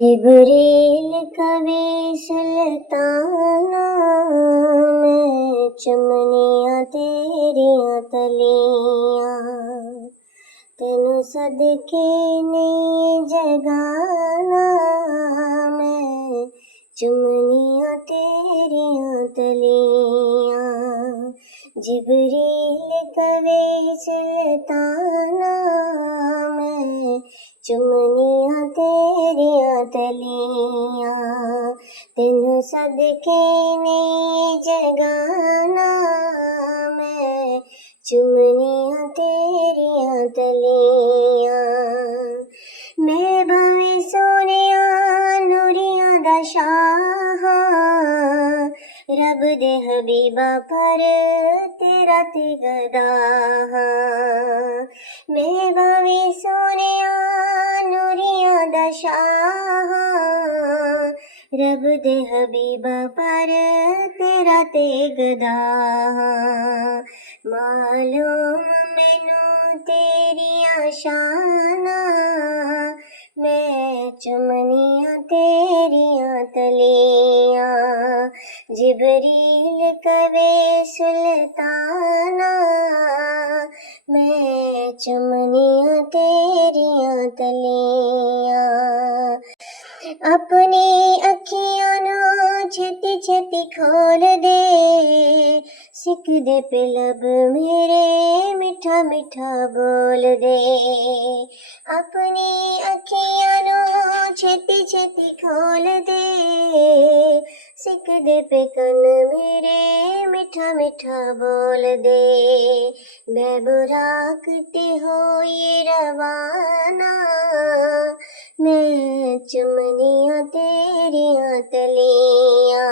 जिब्रील कभी सुल्ताना मैं चुमनिया तेरिया तलियां तेनू सदके नहीं जगाना मैं चुमनिया तेरिया तलियां जिब्रील कभी सुल्ताना मैं चुमनिया तेरिया तलियां तेनू सदके नहीं जगाना मैं चुमनिया तेरिया तलियां मैं भावे सोनिया नूरिया दा शाह रब दे हबीबा पर तेरा ते गदा मैं भावे सोनिया नूरिया दा शाह रब दे हबीबा पर तेरा ते गदा मालूम मैनू तेरिया शाना मैं चुमनिया तेरिया तलियां जिब्रील कवे सुल्ताना मैं चुमनिया तेरिया तलियां अपनी अखियां नू छेती छेती खोल दे सिक दे पे लब मेरे मिठा मिठा बोल दे अपनी अखियां नू छेती छेती खोल दे सिक दे पे कन मेरे मिठा मिठा बोल दे बेबुराक ते होई रवाना मैं चुमनिया तेरिया तलियां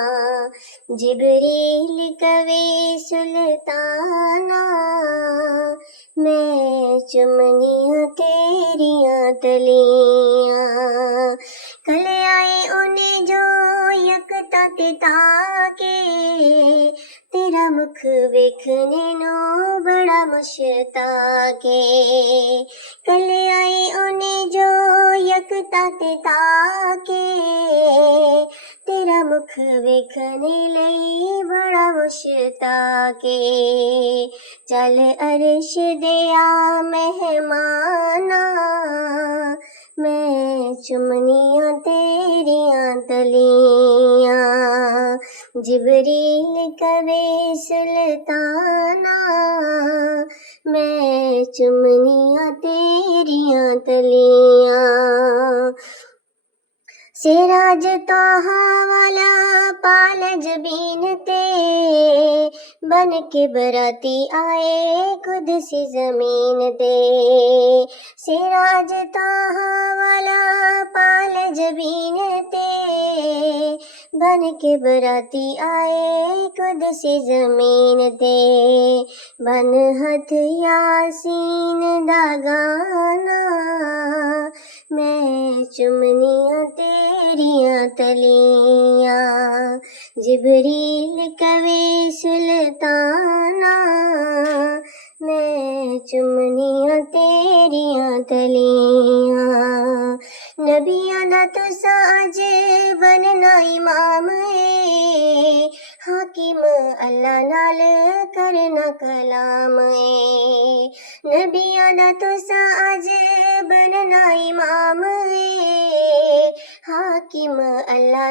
जिब्रील कवे सुल्ताना मैं चुमनिया तेरिया तलियां कल आए उन्हें जो यकता ते ताके तेरा मुख वेखने नो बड़ा मुश्ताके कल आए उन्हें जो यकता ते ताके तेरा मुख वेखने लई बड़ा मुश्ताके चल अरश दे आ मेहमाना मैं चुमनिया तेरिया तलियां जिब्रील कवे सुल्ताना मैं चुमनिया तेरिया तलियां सिराज तोहा वाला पाल जबीन ते बन के बराती आए खुद सी जमीन ते सिराज तोहा वाला पाल जबीन ते बन के बराती आए खुद सी जमीन ते बन हथ यासीन दा गाना मैं चुमनिया तेरिया तलियां जिब्रील कवे सुल्ताना मैं चुमनिया तेरिया तलियां नबियां दा तुसा अज बनना इमाम है हाकिम अल्लाह नाल करना कलाम है नबियां दा तुसा अज बनना इमाम है हाकिम अल्लाह